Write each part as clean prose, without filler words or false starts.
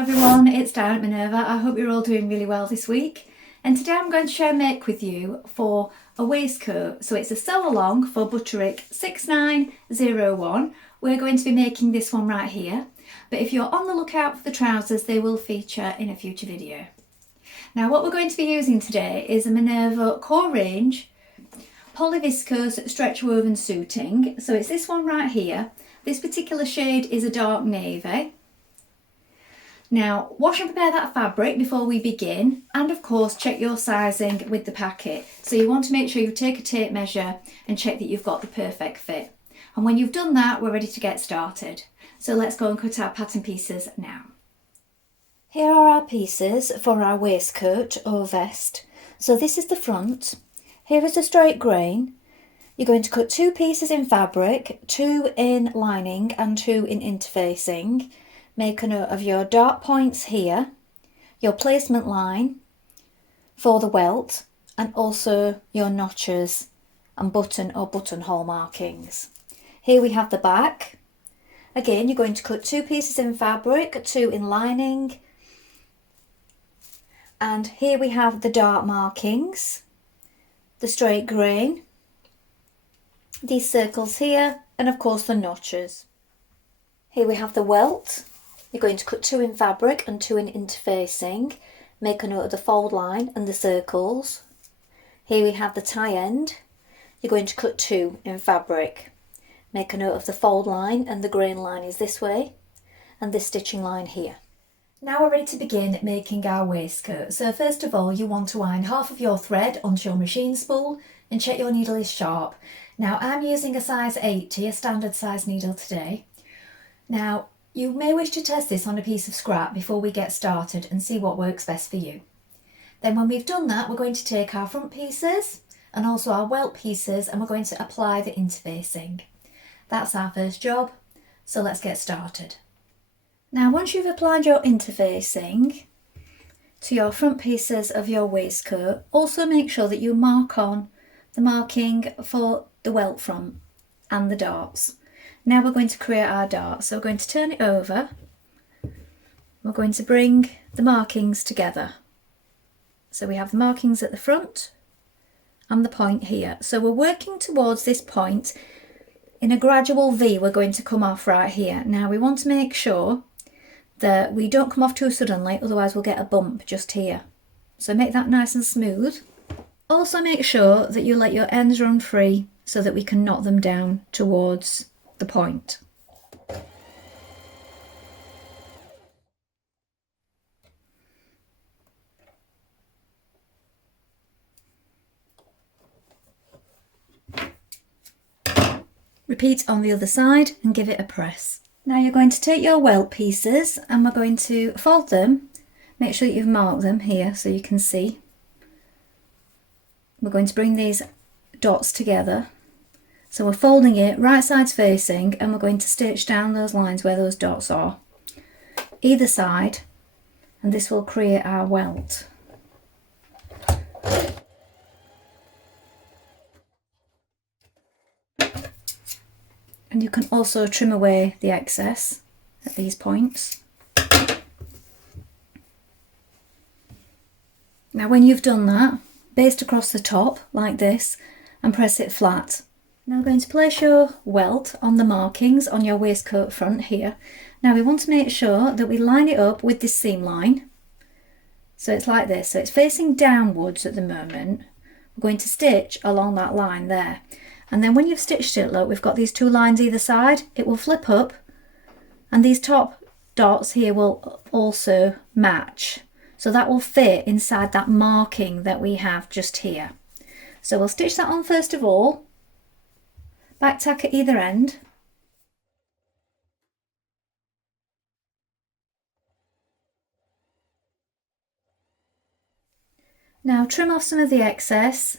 everyone, it's Dianne at Minerva. I hope you're all doing really well this week. And today I'm going to share a make with you for a waistcoat. So it's a Sewalong for Butterick 6901. We're going to be making this one right here. But if you're on the lookout for the trousers, they will feature in a future video. Now what we're going to be using today is a Minerva core range polyviscose stretch woven suiting. So it's this one right here. This particular shade is a dark navy. Now, wash and prepare that fabric before we begin, and of course check your sizing with the packet. So you want to make sure you take a tape measure and check that you've got the perfect fit. And when you've done that, we're ready to get started. So let's go and cut our pattern pieces now. Here are our pieces for our waistcoat or vest. So this is the front. Here is a straight grain. You're going to cut 2 pieces in fabric, 2 in lining and 2 in interfacing. Make a note of your dart points here, your placement line for the welt, and also your notches and button or buttonhole markings. Here we have the back. Again, you're going to cut 2 pieces in fabric, 2 in lining, and here we have the dart markings, the straight grain, these circles here, and of course the notches. Here we have the welt. You're going to cut 2 in fabric and 2 in interfacing. Make a note of the fold line and the circles. Here we have the tie end. You're going to cut 2 in fabric. Make a note of the fold line, and the grain line is this way, and this stitching line here. Now we're ready to begin making our waistcoat. So first of all, you want to wind half of your thread onto your machine spool and check your needle is sharp. Now I'm using a size 80, a standard size needle today. Now you may wish to test this on a piece of scrap before we get started and see what works best for you. Then when we've done that, we're going to take our front pieces and also our welt pieces, and we're going to apply the interfacing. That's our first job, so let's get started. Now once you've applied your interfacing to your front pieces of your waistcoat, also make sure that you mark on the marking for the welt front and the darts. Now we're going to create our dart. So we're going to turn it over. We're going to bring the markings together. So we have the markings at the front and the point here. So we're working towards this point in a gradual V. We're going to come off right here. Now we want to make sure that we don't come off too suddenly, otherwise we'll get a bump just here. So make that nice and smooth. Also make sure that you let your ends run free so that we can knot them down towards the point. Repeat on the other side and give it a press. Now you're going to take your welt pieces and we're going to fold them. Make sure that you've marked them here so you can see. We're going to bring these dots together. So we're folding it right sides facing, and we're going to stitch down those lines where those dots are, either side, and this will create our welt. And you can also trim away the excess at these points. Now when you've done that, baste across the top like this and press it flat. Now going to place your welt on the markings on your waistcoat front here. Now we want to make sure that we line it up with this seam line. So it's like this, so it's facing downwards at the moment. We're going to stitch along that line there. And then when you've stitched it, look, we've got these 2 lines either side. It will flip up, and these top dots here will also match. So that will fit inside that marking that we have just here. So we'll stitch that on first of all. Back tack at either end. Now trim off some of the excess,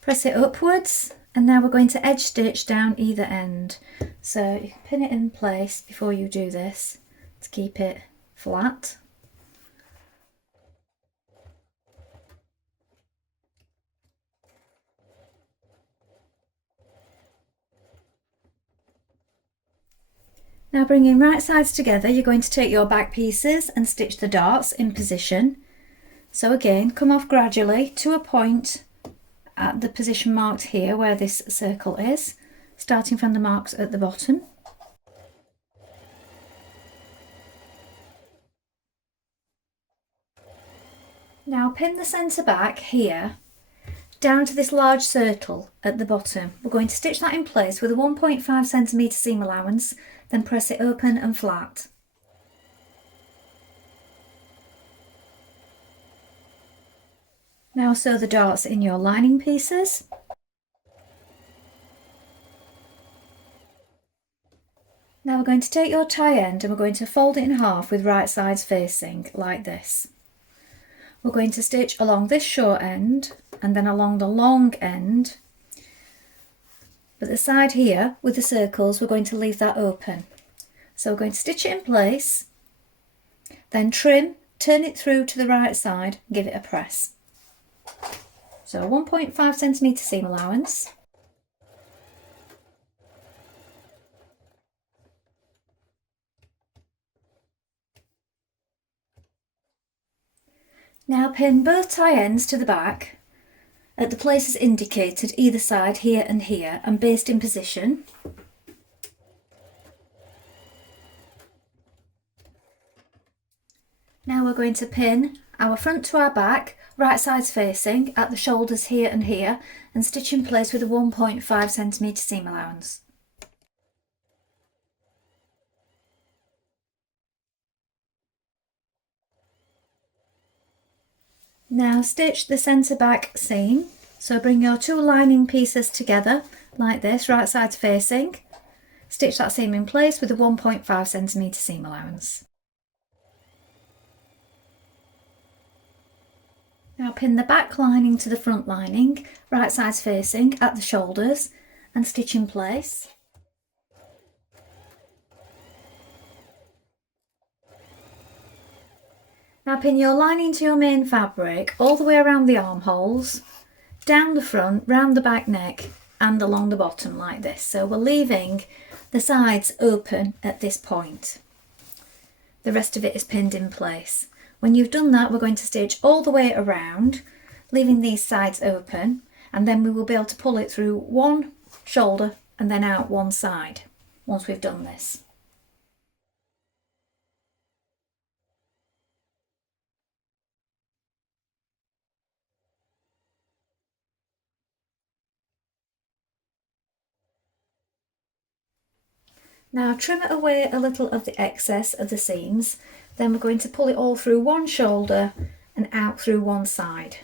press it upwards, and now we're going to edge stitch down either end. So you can pin it in place before you do this to keep it flat. Now bringing right sides together, you're going to take your back pieces and stitch the darts in position. So again, come off gradually to a point at the position marked here where this circle is, starting from the marks at the bottom. Now pin the centre back here down to this large circle at the bottom. We're going to stitch that in place with a 1.5 centimetre seam allowance, then press it open and flat. Now sew the darts in your lining pieces. Now we're going to take your tie end and we're going to fold it in half with right sides facing, like this. We're going to stitch along this short end and then along the long end. But the side here with the circles, we're going to leave that open. So we're going to stitch it in place, then trim, turn it through to the right side, give it a press. So 1.5 centimetre seam allowance. Now pin both tie ends to the back at the places indicated either side, here and here, and baste in position. Now we're going to pin our front to our back, right sides facing, at the shoulders here and here, and stitch in place with a 1.5 centimetre seam allowance. Now stitch the centre back seam, so bring your two lining pieces together like this, right sides facing. Stitch that seam in place with a 1.5 centimetre seam allowance. Now pin the back lining to the front lining, right sides facing, at the shoulders, and stitch in place. Now pin your lining to your main fabric all the way around the armholes, down the front, round the back neck and along the bottom like this. So we're leaving the sides open at this point. The rest of it is pinned in place. When you've done that, we're going to stitch all the way around, leaving these sides open, and then we will be able to pull it through one shoulder and then out one side once we've done this. Now trim it away a little of the excess of the seams, then we're going to pull it all through one shoulder and out through one side.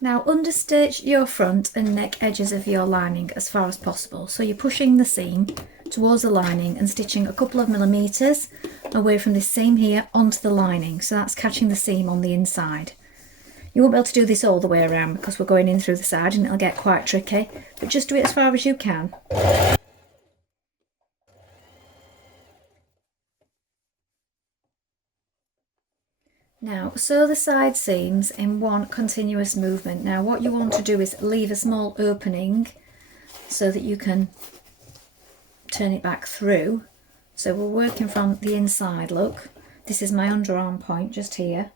Now understitch your front and neck edges of your lining as far as possible, so you're pushing the seam towards the lining and stitching a couple of millimetres away from this seam here onto the lining, so that's catching the seam on the inside. You won't be able to do this all the way around because we're going in through the side and it'll get quite tricky, but just do it as far as you can. Now sew the side seams in one continuous movement. Now what you want to do is leave a small opening so that you can turn it back through. So we're working from the inside, look. This is my underarm point just here.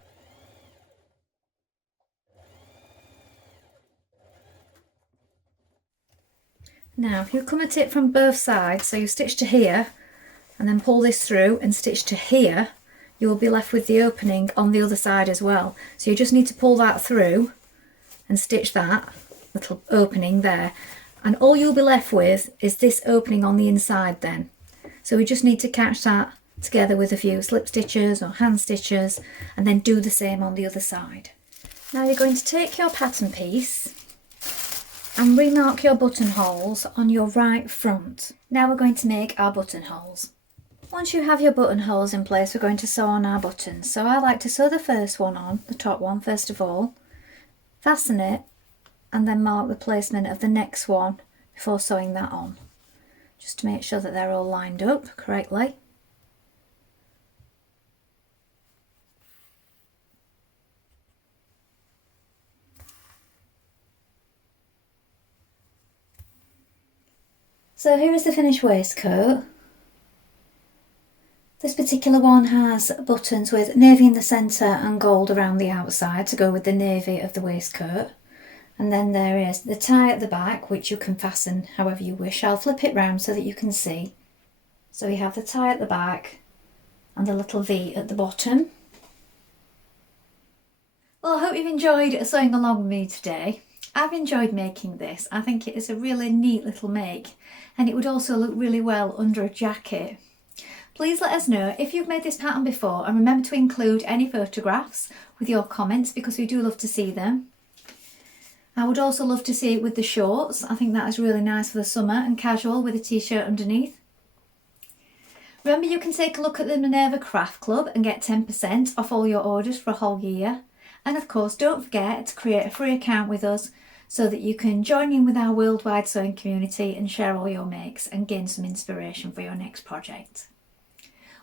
Now if you come at it from both sides, so you stitch to here and then pull this through and stitch to here, you will be left with the opening on the other side as well. So you just need to pull that through and stitch that little opening there. And all you'll be left with is this opening on the inside then. So we just need to catch that together with a few slip stitches or hand stitches and then do the same on the other side. Now you're going to take your pattern piece and remark your buttonholes on your right front. Now we're going to make our buttonholes. Once you have your buttonholes in place, we're going to sew on our buttons. So I like to sew the first one on, the top one first of all, fasten it and then mark the placement of the next one before sewing that on, just to make sure that they're all lined up correctly. So here is the finished waistcoat. This particular one has buttons with navy in the centre and gold around the outside to go with the navy of the waistcoat. And then there is the tie at the back, which you can fasten however you wish. I'll flip it round so that you can see. So we have the tie at the back and the little V at the bottom. Well, I hope you've enjoyed sewing along with me today. I've enjoyed making this. I think it is a really neat little make, and it would also look really well under a jacket. Please let us know if you've made this pattern before, and remember to include any photographs with your comments because we do love to see them. I would also love to see it with the shorts. I think that is really nice for the summer and casual with a t-shirt underneath. Remember, you can take a look at the Minerva Craft Club and get 10% off all your orders for a whole year. And of course, don't forget to create a free account with us so that you can join in with our worldwide sewing community and share all your makes and gain some inspiration for your next project.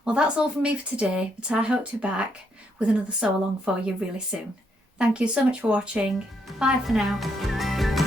Well, that's all from me for today, but I hope to be back with another sew along for you really soon. Thank you so much for watching. Bye for now.